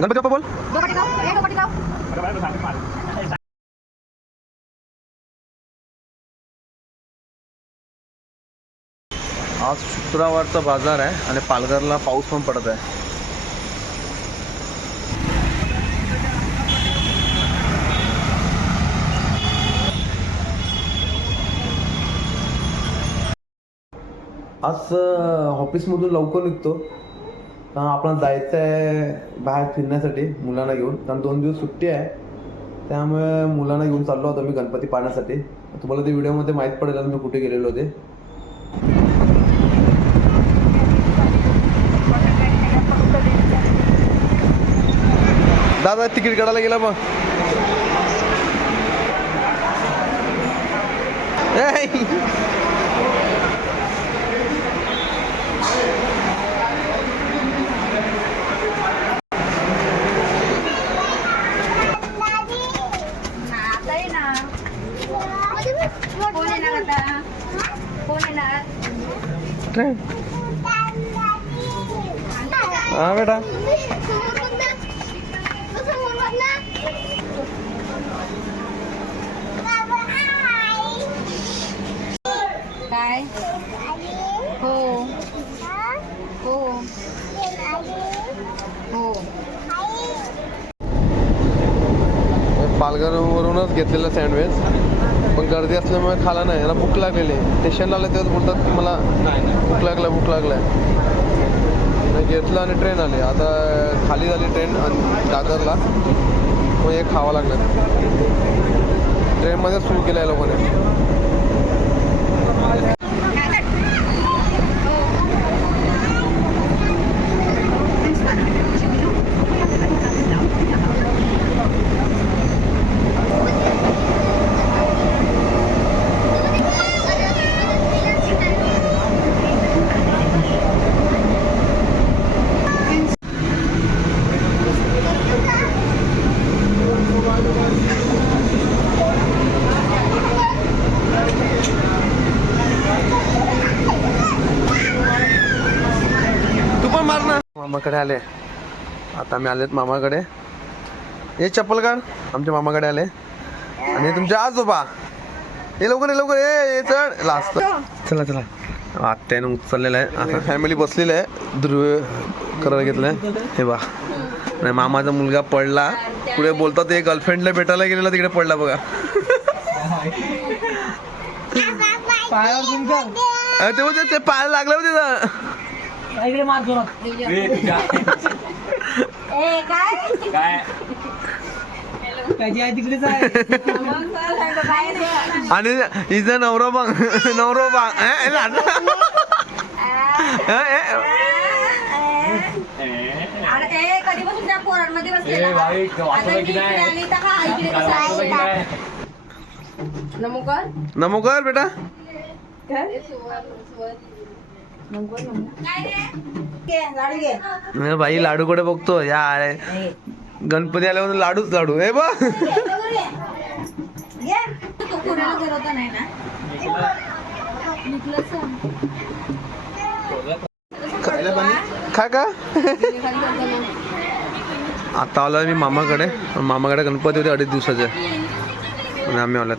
गणपती बाप्पा बोल. आज शुक्रवारचा बाजार आहे आणि पालघरला पाऊस पण पडत आहे. आज ऑफिसमधून लवकर निघतो. कारण आपण जायचं आहे बाहेर फिरण्यासाठी मुलांना घेऊन. कारण दोन दिवस सुट्टी आहे. त्यामुळे मुलांना घेऊन चाललो होतो मी गणपती पाहण्यासाठी. तुम्हाला ते व्हिडिओमध्ये माहीत पडेल मी कुठे गेलेलो होते. दादा तिकीट काढायला गेला मग. ए! आता आहे ना कोण येणार आता कोण येणार हा बेटा। काय? हो. हो. हो. पालघरवरूनच घेतलेलं सँडविच पण गर्दी असल्यामुळे खाला नाही. याला भूक लागलेली आहे. स्टेशनला आलं तेव्हा बोलतात की मला भूक लागला भूक लागलाय. नाही घेतलं आणि ट्रेन आली. आता खाली झाली ट्रेन दादरला. मग हे खावं लागलं. ट्रेनमध्येच सुरू केलं आहे लोकांनी. मामाकडे आले. आता आम्ही आलेत मामाकडे. हे चप्पल काढ आमच्या मामाकडे आले. आणि हे तुमचे आजोबा. हे लवकर हे लवकर हे चढ लास्ट. चला चला. आत्याने उचललेलं आहे. आता फॅमिली बसलेली आहे. ध्रुव करायला घेतलंय. हे बा नाही मामाचा मुलगा पडला. पुढे बोलतात ते गर्लफ्रेंडला भेटायला गेलेला तिकडे पडला बघा. अरे ते बोलते ते पाय होते ना ए काय? आणि हिचा नवरा बघ नवरा बघ. ए, लाड. ए, ए, अरे ए कधीपासून त्या पोरांमध्ये बसलेला? ए, हा? बाई, आता वाचलं मी की इकडे नाही? आली तर हा इकडे कसा आहे? नमो कर. नमो कर बेटा. लाडू घे. लाडूकडे बघतो? या अरे. गणपती आल्यावर लाडूच लाडू. हे बघ. खा का आता आलो मी मामाकडे. मामाकडे गणपती होते अडीच दिवसाचे. आणि आम्ही आल्यात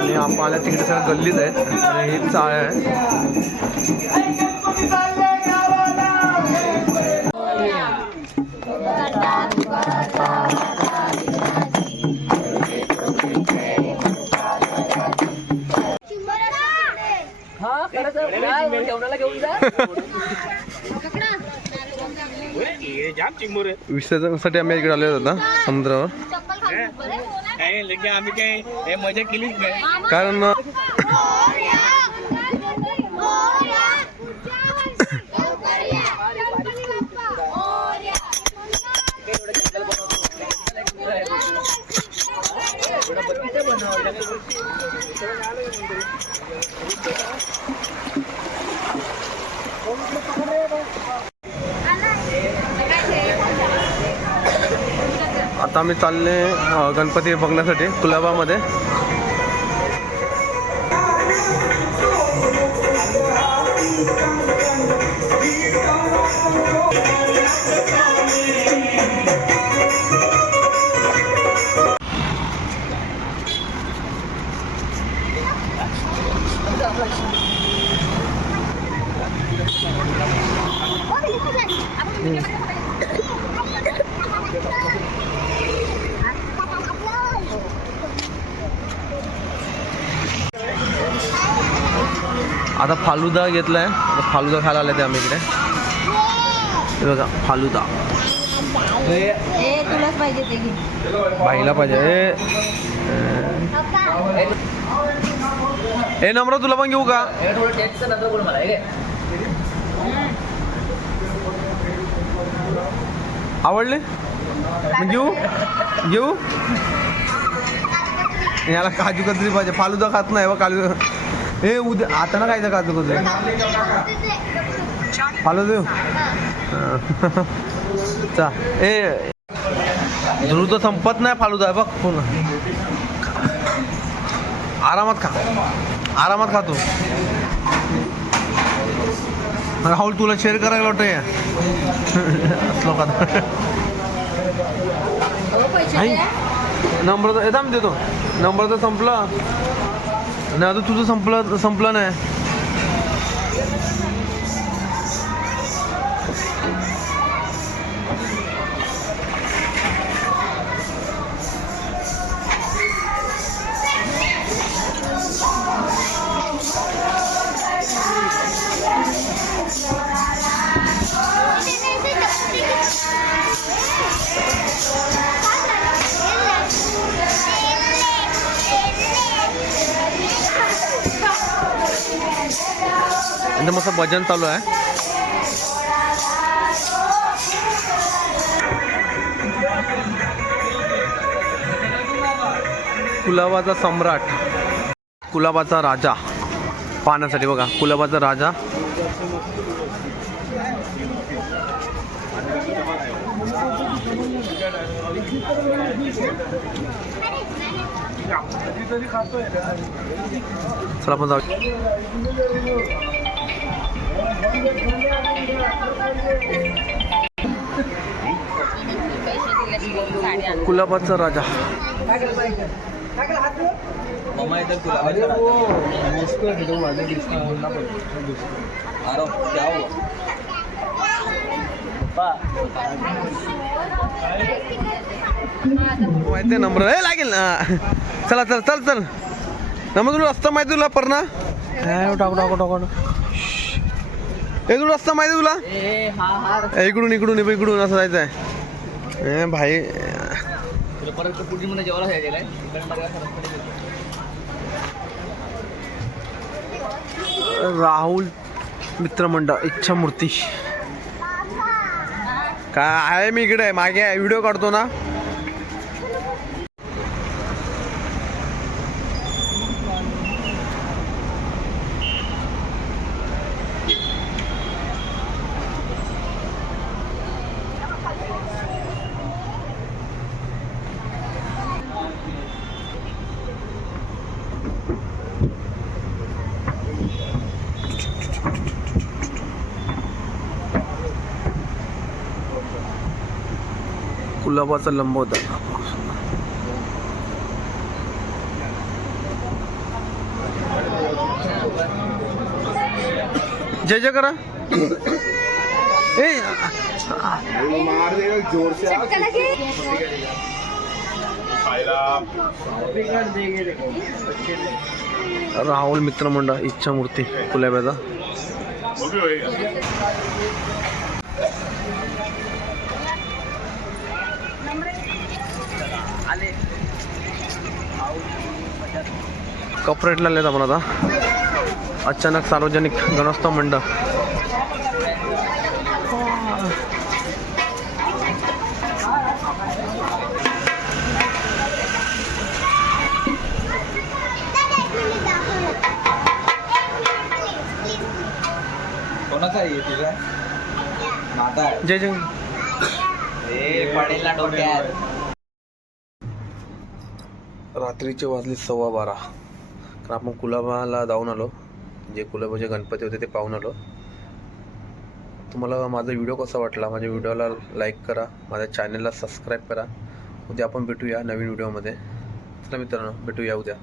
आणि आपण आल्या तिकडे सगळं गल्लीच आहे आणि ही चाळ आहे. विसर्जनासाठी आम्ही इकडे आलो होतो समुद्रावर. आम्ही काही मजा केलीच नाही. कारण आता आम्ही चालले गणपती बघण्यासाठी कुलाबामध्ये. आता फालुदा घेतलाय. आता फालुदा खायला आले ते आम्ही इकडे. हे बघा फालुदा. तुलाच पाहिजे ते घे. बाईला पाहिजे. ए, ए नम्र तुला पण घेऊ का? थोडं टेस्ट नंतर बोल मला आवडले? मग घेऊ? घेऊ? याला काजू कतरी पाहिजे. फालुदा खात नाही बा काजू. ए उद्या आता ना खायचं काजू कतरी फालुदा देऊ हा. चा. ए ध्रुव तर संपत नाही फालुदा आहे बघ पुन्हा आरामात खा. आरामात खातो राहुल तुला शेअर करायला वाटतं या लोकांना नंबर तर एकदम देतो. नंबर तर संपला. नाही आता तुझं संपलं संपलं नाही. एकदम मस्त भजन चालू आहे. कुलाबाचा सम्राट कुलाबाचा राजा पाहण्यासाठी बघा कुलाबाचा राजा. चला आपण जाऊ. कुलाबाचा राजा. माहिती नंबर. हे लागेल. ना चला चल चल चल. नंबर तुला रस्ता माहिती तुला परणा? टाकू टाकू टाकू. तुला रस्ता माहिती तुला? हा हा. इकडून इकडून इकडून इकडून असं जायचं आहे ए भाई. राहुल मित्रमंडळ इच्छा मूर्ती काय आहे मी इकडे? मागे व्हिडिओ काढतो ना. कुलाबाचा लंबोदर जय जय करा ए राहुल मित्रमंडळ इच्छा मूर्ती कुलाब्याचा कॉपरेटला आलेत आपण आता. अचानक सार्वजनिक गणोत्सव मंडळ. कोणाचा आहे तुझा? माझा आहे जय जय. ए पडेल ना डोक्यात. रात्रीचे वाजले सव्वा बारा. कारण आपण कुलाबाला जाऊन आलो. जे कुलाबाचे गणपती होते ते पाहून आलो. तुम्हाला माझा व्हिडिओ कसा वाटला? माझ्या व्हिडिओला लाईक करा. माझ्या चॅनलला सबस्क्राईब करा. उद्या आपण भेटूया नवीन व्हिडिओमध्ये. चला मित्रांनो भेटूया उद्या.